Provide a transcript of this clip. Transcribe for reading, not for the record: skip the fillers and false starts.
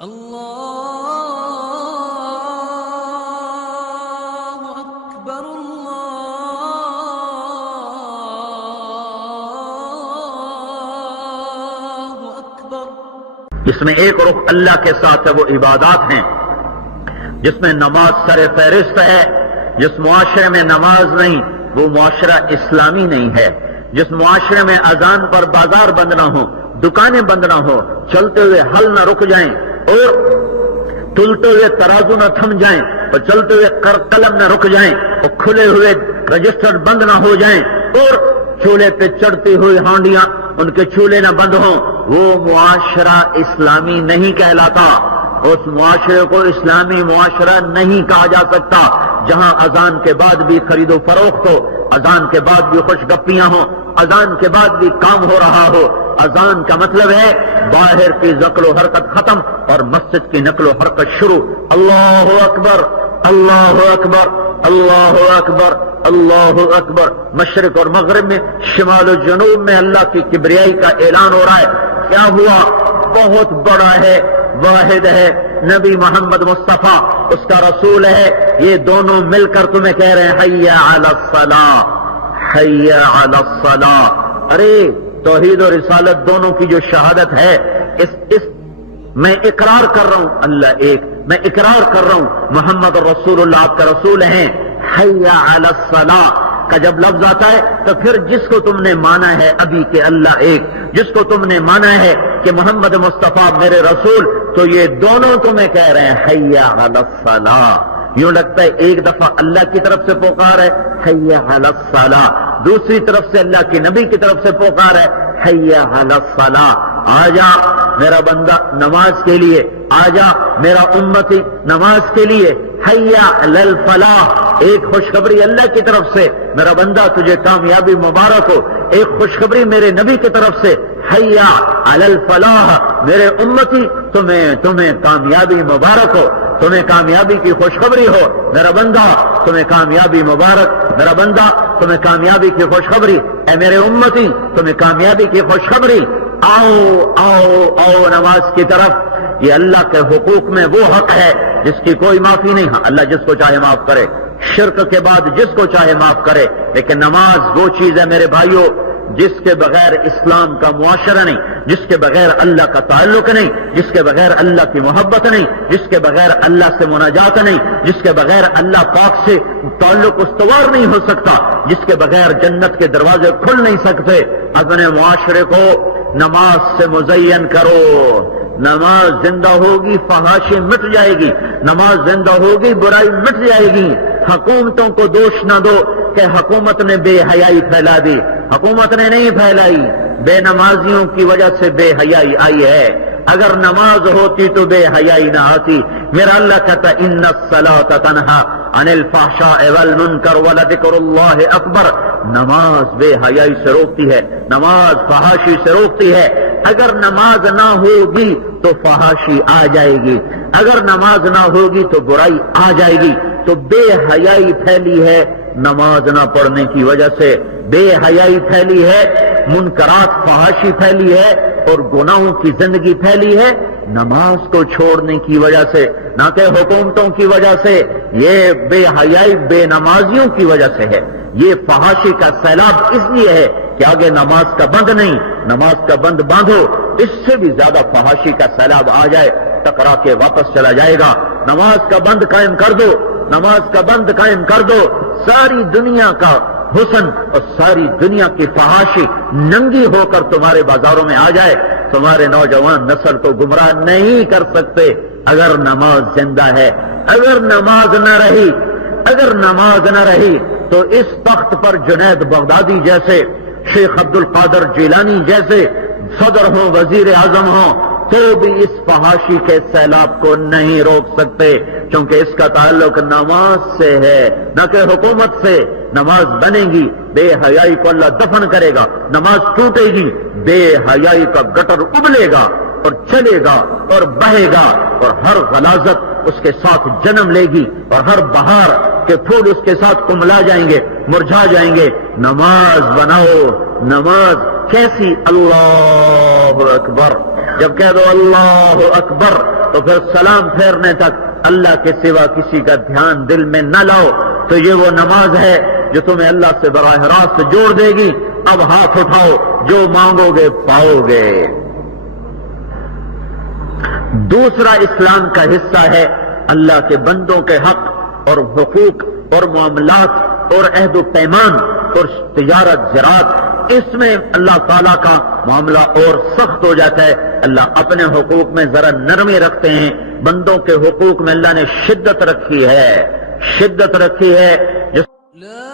اللہ اکبر اللہ اکبر۔ جس میں ایک رخ اللہ کے ساتھ ہے وہ عبادات ہیں، جس میں نماز سر فہرست ہے۔ جس معاشرے میں نماز نہیں وہ معاشرہ اسلامی نہیں ہے۔ جس معاشرے میں اذان پر بازار بند نہ ہو، دکانیں بند نہ ہو، چلتے ہوئے حل نہ رک جائیں اور تلتے ہوئے ترازو نہ تھم جائیں اور چلتے ہوئے قلم نہ رک جائیں اور کھلے ہوئے رجسٹر بند نہ ہو جائیں اور چولہے پہ چڑھتی ہوئی ہانڈیاں ان کے چولہے نہ بند ہوں، وہ معاشرہ اسلامی نہیں کہلاتا۔ اس معاشرے کو اسلامی معاشرہ نہیں کہا جا سکتا جہاں اذان کے بعد بھی خرید و فروخت ہو، اذان کے بعد بھی خوش گپیاں ہوں، اذان کے بعد بھی کام ہو رہا ہو۔ اذان کا مطلب ہے باہر کی نقل و حرکت ختم اور مسجد کی نقل و حرکت شروع۔ اللہ اکبر، اللہ اکبر، اللہ اکبر، اللہ اکبر۔ مشرق اور مغرب میں، شمال و جنوب میں اللہ کی کبریائی کا اعلان ہو رہا ہے۔ کیا ہوا؟ بہت بڑا ہے، واحد ہے، نبی محمد مصطفیٰ اس کا رسول ہے۔ یہ دونوں مل کر تمہیں کہہ رہے ہیں حی علی الصلاۃ، حی علی الصلاۃ۔ ارے توحید اور رسالت دونوں کی جو شہادت ہے، اس میں اقرار کر رہا ہوں اللہ ایک، میں اقرار کر رہا ہوں محمد رسول اللہ آپ کا رسول ہیں۔ حی علی الصلاۃ کا جب لفظ آتا ہے تو پھر جس کو تم نے مانا ہے ابھی کہ اللہ ایک، جس کو تم نے مانا ہے کہ محمد مصطفیٰ میرے رسول، تو یہ دونوں تمہیں کہہ رہے ہیں حی علی الصلاۃ۔ یوں لگتا ہے ایک دفعہ اللہ کی طرف سے پکار ہے حی علی الصلاۃ، دوسری طرف سے اللہ کے نبی کی طرف سے پکار ہے حی علی الصلاۃ۔ آجا میرا بندہ نماز کے لیے، آجا میرا امتی نماز کے لیے، حی علی الفلاح۔ ایک خوشخبری اللہ کی طرف سے، میرا بندہ تجھے کامیابی مبارک ہو۔ ایک خوشخبری میرے نبی کی طرف سے، حی علی الفلاح، میرے امتی تمہیں کامیابی مبارک ہو، تمہیں کامیابی کی خوشخبری ہو۔ میرا بندہ تمہیں کامیابی مبارک، میرا بندہ تمہیں کامیابی کی خوشخبری، اے میرے امتی تمہیں کامیابی کی خوشخبری۔ آؤ آؤ آؤ نماز کی طرف۔ یہ اللہ کے حقوق میں وہ حق ہے جس کی کوئی معافی نہیں۔ ہاں اللہ جس کو چاہے معاف کرے، شرک کے بعد جس کو چاہے معاف کرے، لیکن نماز وہ چیز ہے میرے بھائیوں جس کے بغیر اسلام کا معاشرہ نہیں، جس کے بغیر اللہ کا تعلق نہیں، جس کے بغیر اللہ کی محبت نہیں، جس کے بغیر اللہ سے مناجات نہیں، جس کے بغیر اللہ پاک سے تعلق استوار نہیں ہو سکتا، جس کے بغیر جنت کے دروازے کھل نہیں سکتے۔ اپنے معاشرے کو نماز سے مزین کرو۔ نماز زندہ ہوگی فحاشی مٹ جائے گی، نماز زندہ ہوگی برائی مٹ جائے گی۔ حکومتوں کو دوش نہ دو کہ حکومت نے بے حیائی پھیلا دی، حکومت نے نہیں پھیلائی، بے نمازیوں کی وجہ سے بے حیائی آئی ہے۔ اگر نماز ہوتی تو بے حیائی نہ آتی۔ میرا اللہ کہتا ان الصلاۃ تنہی عن الفحشاء والمنکر ولذکر اللہ اکبر۔ نماز بے حیائی سے روکتی ہے، نماز فحاشی سے روکتی ہے۔ اگر نماز نہ ہوگی تو فحاشی آ جائے گی، اگر نماز نہ ہوگی تو برائی آ جائے گی۔ تو بے حیائی پھیلی ہے نماز نہ پڑھنے کی وجہ سے، بے حیائی پھیلی ہے، منکرات فحاشی پھیلی ہے اور گناہوں کی زندگی پھیلی ہے نماز کو چھوڑنے کی وجہ سے، نہ کہ حکومتوں کی وجہ سے۔ یہ بے حیائی بے نمازیوں کی وجہ سے ہے۔ یہ فحاشی کا سیلاب اس لیے ہے کہ آگے نماز کا بند نہیں، نماز کا بند باندھو، اس سے بھی زیادہ فحاشی کا سیلاب آ جائے ٹکرا کے واپس چلا جائے گا۔ نماز کا بند قائم کر دو، نماز کا بند قائم کر دو۔ ساری دنیا کا حسن اور ساری دنیا کی فحاشی ننگی ہو کر تمہارے بازاروں میں آ جائے، تمہارے نوجوان نسل کو گمراہ نہیں کر سکتے اگر نماز زندہ ہے۔ اگر نماز نہ رہی، اگر نماز نہ رہی تو اس تخت پر جنید بغدادی جیسے، شیخ عبد القادر جیلانی جیسے صدر ہوں، وزیر اعظم ہوں، تو بھی اس فحاشی کے سیلاب کو نہیں روک سکتے، کیونکہ اس کا تعلق نماز سے ہے نہ کہ حکومت سے۔ نماز بنے گی، بے حیائی کو اللہ دفن کرے گا، نماز ٹوٹے گی، بے حیائی کا گٹر ابلے گا اور چلے گا اور بہے گا اور ہر غلاظت اس کے ساتھ جنم لے گی اور ہر بہار کے پھول اس کے ساتھ کملا جائیں گے، مرجھا جائیں گے۔ نماز بناؤ، نماز کیسی؟ اللہ اکبر، جب کہہ دو اللہ اکبر تو پھر سلام پھیرنے تک اللہ کے سوا کسی کا دھیان دل میں نہ لاؤ، تو یہ وہ نماز ہے جو تمہیں اللہ سے براہ راست جوڑ دے گی۔ اب ہاتھ اٹھاؤ، جو مانگو گے پاؤ گے۔ دوسرا اسلام کا حصہ ہے اللہ کے بندوں کے حق اور حقوق اور معاملات اور عہد و پیمان اور تجارت زراعت۔ اس میں اللہ تعالیٰ کا معاملہ اور سخت ہو جاتا ہے۔ اللہ اپنے حقوق میں ذرا نرمی رکھتے ہیں، بندوں کے حقوق میں اللہ نے شدت رکھی ہے، شدت رکھی ہے۔ لا